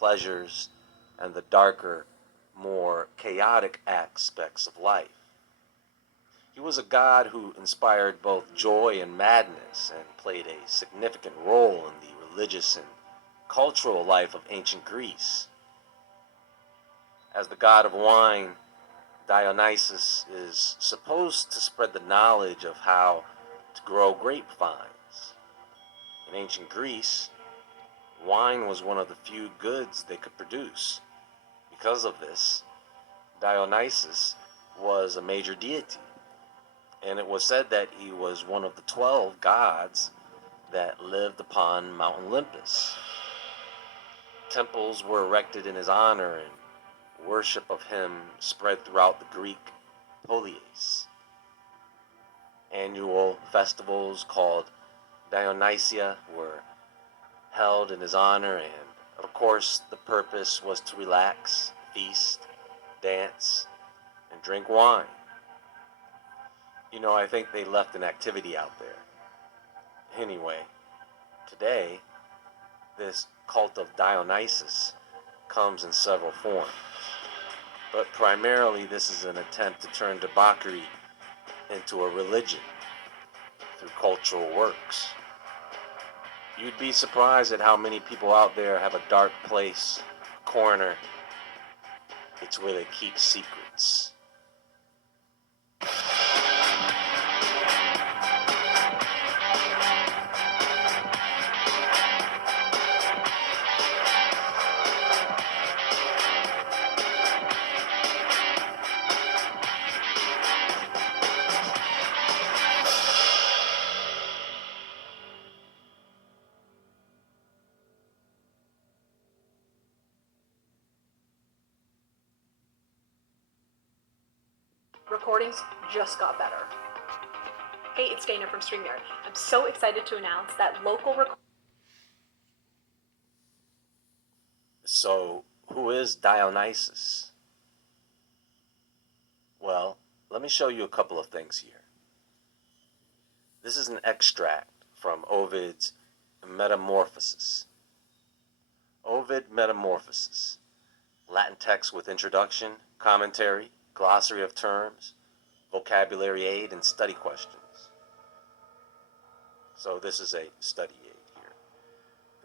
pleasures, and the darker, more chaotic aspects of life. He was a god who inspired both joy and madness and played a significant role in the religious and cultural life of ancient Greece. As the god of wine, Dionysus is supposed to spread the knowledge of how to grow grapevines. In ancient Greece, wine was one of the few goods they could produce. Because of this, Dionysus was a major deity, and it was said that he was one of the 12 gods that lived upon Mount Olympus. Temples were erected in his honor, and worship of him spread throughout the Greek polis. Annual festivals called Dionysia were held in his honor, and of course the purpose was to relax, feast, dance, and drink wine. I think they left an activity out there. Anyway, today, this cult of Dionysus comes in several forms. But primarily, this is an attempt to turn debauchery into a religion through cultural works. You'd be surprised at how many people out there have a dark place, a corner. It's where they keep secrets. Recordings just got better. Hey, it's Dana from StreamYard. I'm so excited to announce that So, who is Dionysus? Well, let me show you a couple of things here. This is an extract from Ovid's Metamorphoses. Ovid Metamorphoses, Latin text with introduction, commentary, glossary of terms, vocabulary aid, and study questions. So this is a study aid here.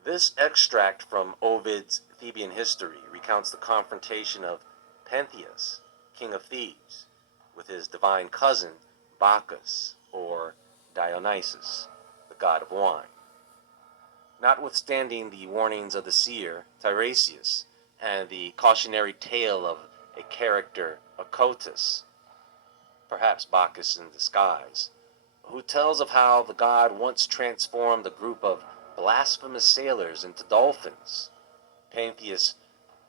This extract from Ovid's Theban history recounts the confrontation of Pentheus, king of Thebes, with his divine cousin Bacchus, or Dionysus, the god of wine. Notwithstanding the warnings of the seer Tiresias and the cautionary tale of a character, Acotus, perhaps Bacchus in disguise, who tells of how the god once transformed a group of blasphemous sailors into dolphins, Pentheus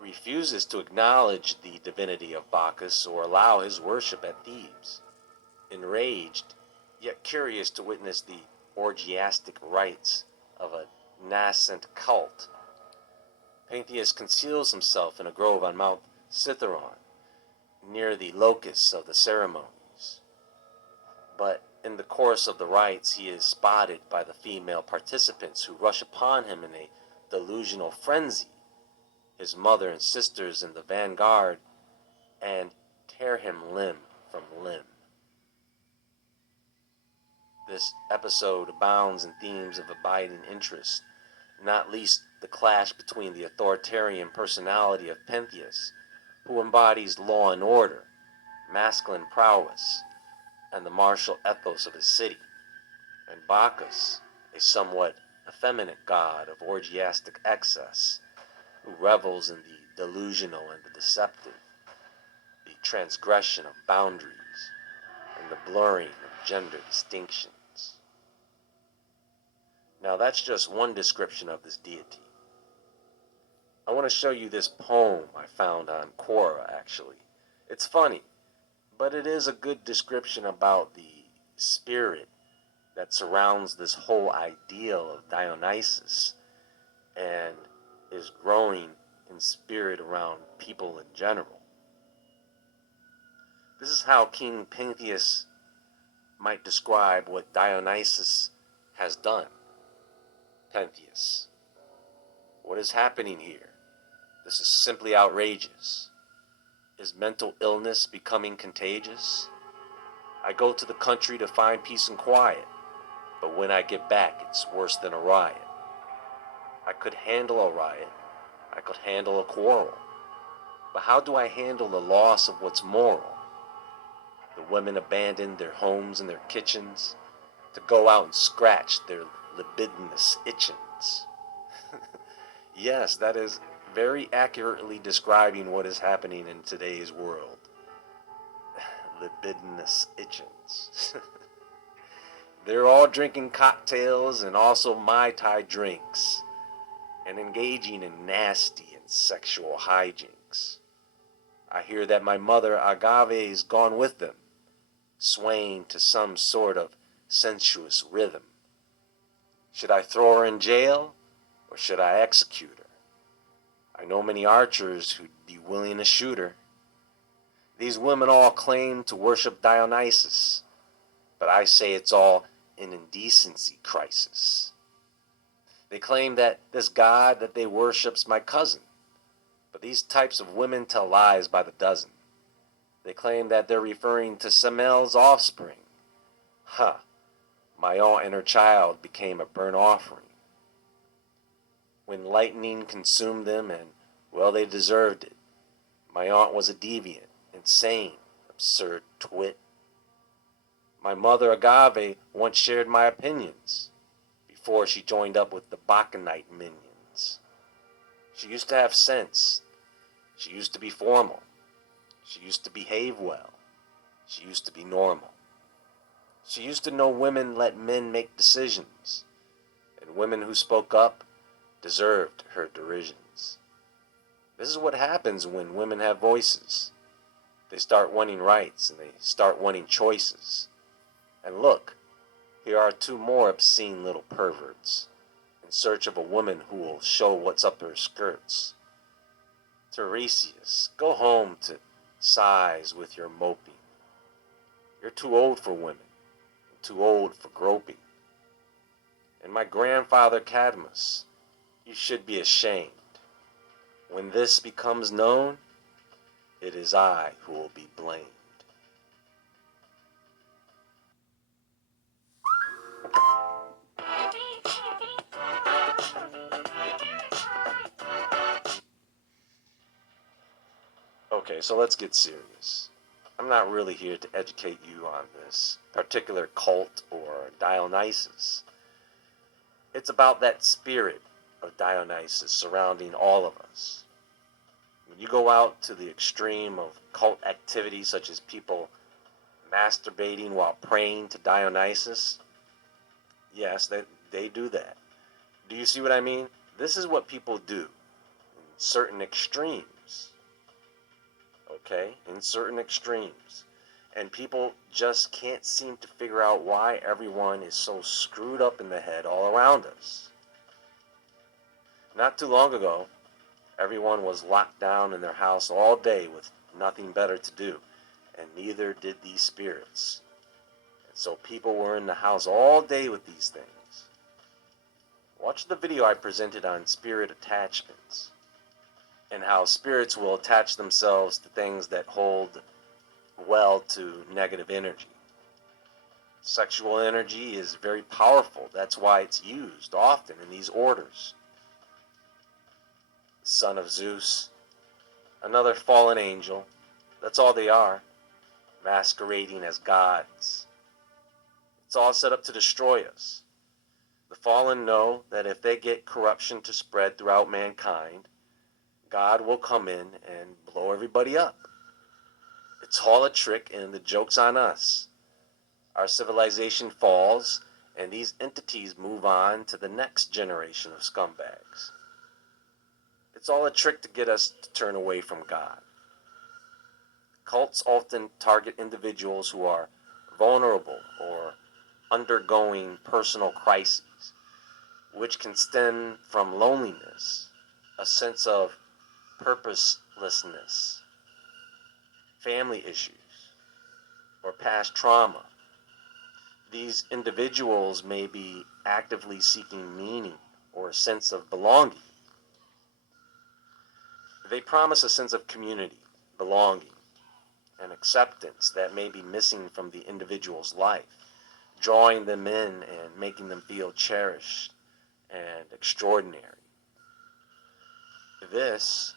refuses to acknowledge the divinity of Bacchus or allow his worship at Thebes. Enraged, yet curious to witness the orgiastic rites of a nascent cult, Pentheus conceals himself in a grove on Mount Cithaeron, near the locus of the ceremonies. But in the course of the rites, he is spotted by the female participants who rush upon him in a delusional frenzy, his mother and sisters in the vanguard, and tear him limb from limb. This episode abounds in themes of abiding interest, not least the clash between the authoritarian personality of Pentheus, who embodies law and order, masculine prowess, and the martial ethos of his city, and Bacchus, a somewhat effeminate god of orgiastic excess, who revels in the delusional and the deceptive, the transgression of boundaries, and the blurring of gender distinctions. Now that's just one description of this deity. I want to show you this poem I found on Quora, actually. It's funny, but it is a good description about the spirit that surrounds this whole ideal of Dionysus and is growing in spirit around people in general. This is how King Pentheus might describe what Dionysus has done. Pentheus: what is happening here? This is simply outrageous. Is mental illness becoming contagious? I go to the country to find peace and quiet, but when I get back, it's worse than a riot. I could handle a riot. I could handle a quarrel. But how do I handle the loss of what's moral? The women abandon their homes and their kitchens to go out and scratch their libidinous itchins. Yes, that is very accurately describing what is happening in today's world. Libidinous itchins. They're all drinking cocktails and also Mai Tai drinks and engaging in nasty and sexual hijinks. I hear that my mother Agave's gone with them, swaying to some sort of sensuous rhythm. Should I throw her in jail or should I execute her? I know many archers who'd be willing to shoot her. These women all claim to worship Dionysus, but I say it's all an indecency crisis. They claim that this god that they worship's my cousin, but these types of women tell lies by the dozen. They claim that they're referring to Semel's offspring. Huh, my aunt and her child became a burnt offering. When lightning consumed them, and, well, they deserved it. My aunt was a deviant, insane, absurd twit. My mother Agave once shared my opinions before she joined up with the Bacchanite minions. She used to have sense. She used to be formal. She used to behave well. She used to be normal. She used to know women let men make decisions, and women who spoke up deserved her derisions. This is what happens when women have voices. They start wanting rights and they start wanting choices. And look, here are two more obscene little perverts in search of a woman who will show what's up her skirts. Tiresias, go home to sighs with your moping. You're too old for women, and too old for groping. And my grandfather Cadmus, you should be ashamed. When this becomes known, it is I who will be blamed. Okay, so let's get serious. I'm not really here to educate you on this particular cult or Dionysus. It's about that spirit of Dionysus surrounding all of us. When you go out to the extreme of cult activities such as people masturbating while praying to Dionysus, yes, they do that. Do you see what I mean? This is what people do in certain extremes. Okay? In certain extremes. And people just can't seem to figure out why everyone is so screwed up in the head all around us. Not too long ago, everyone was locked down in their house all day with nothing better to do, and neither did these spirits. And so people were in the house all day with these things. Watch the video I presented on spirit attachments, and how spirits will attach themselves to things that hold well to negative energy. Sexual energy is very powerful. That's why it's used often in these orders. The son of Zeus, another fallen angel. That's all they are, masquerading as gods. It's all set up to destroy us. The fallen know that if they get corruption to spread throughout mankind, God will come in and blow everybody up. It's all a trick, and the joke's on us. Our civilization falls, and these entities move on to the next generation of scumbags. It's all a trick to get us to turn away from God. Cults often target individuals who are vulnerable or undergoing personal crises, which can stem from loneliness, a sense of purposelessness, family issues, or past trauma. These individuals may be actively seeking meaning or a sense of belonging. They promise a sense of community, belonging, and acceptance that may be missing from the individual's life, drawing them in and making them feel cherished and extraordinary. This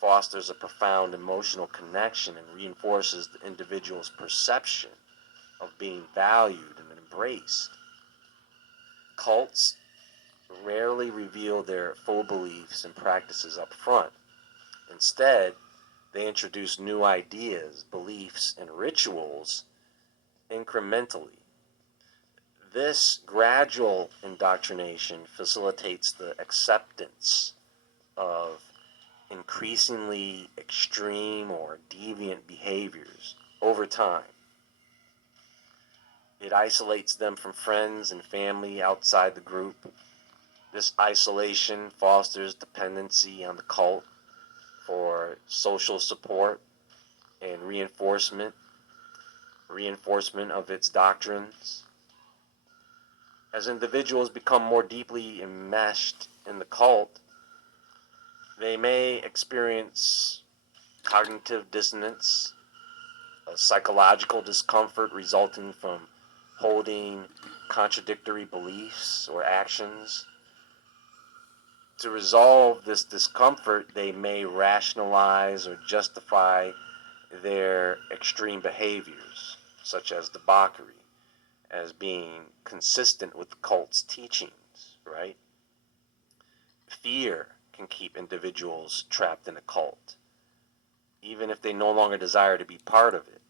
fosters a profound emotional connection and reinforces the individual's perception of being valued and embraced. Cults rarely reveal their full beliefs and practices up front. Instead, they introduce new ideas, beliefs, and rituals incrementally. This gradual indoctrination facilitates the acceptance of increasingly extreme or deviant behaviors over time. It isolates them from friends and family outside the group. This isolation fosters dependency on the cult for social support and reinforcement of its doctrines. As individuals become more deeply enmeshed in the cult, they may experience cognitive dissonance, a psychological discomfort resulting from holding contradictory beliefs or actions. To resolve this discomfort, they may rationalize or justify their extreme behaviors, such as debauchery, as being consistent with the cult's teachings, right? Fear can keep individuals trapped in a cult, even if they no longer desire to be part of it.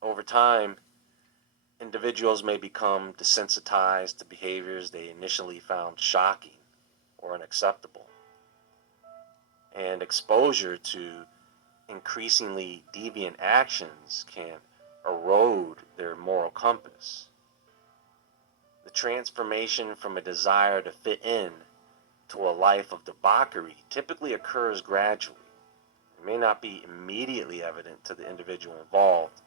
Over time, individuals may become desensitized to behaviors they initially found shocking or unacceptable, and exposure to increasingly deviant actions can erode their moral compass. The transformation from a desire to fit in to a life of debauchery typically occurs gradually. It may not be immediately evident to the individual involved,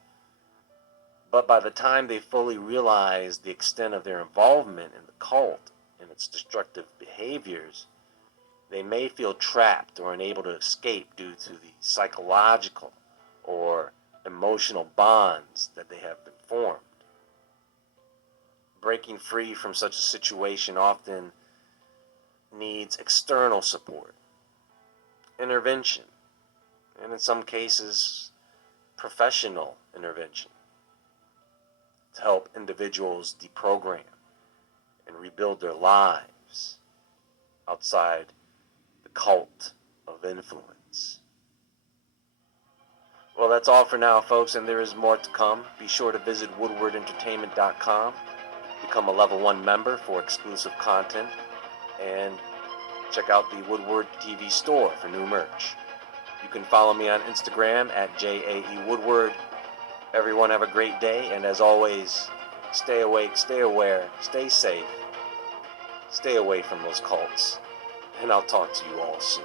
but by the time they fully realize the extent of their involvement in the cult and its destructive behaviors, they may feel trapped or unable to escape due to the psychological or emotional bonds that they have been formed. Breaking free from such a situation often needs external support, intervention, and in some cases, professional intervention to help individuals deprogram and rebuild their lives outside the cult of influence. Well, that's all for now, folks, and there is more to come. Be sure to visit woodwardentertainment.com, become a level 1 member for exclusive content, and check out the Woodward TV store for new merch. You can follow me on Instagram at JAEWoodward. Everyone have a great day, and as always, stay awake, stay aware, stay safe, stay away from those cults, and I'll talk to you all soon.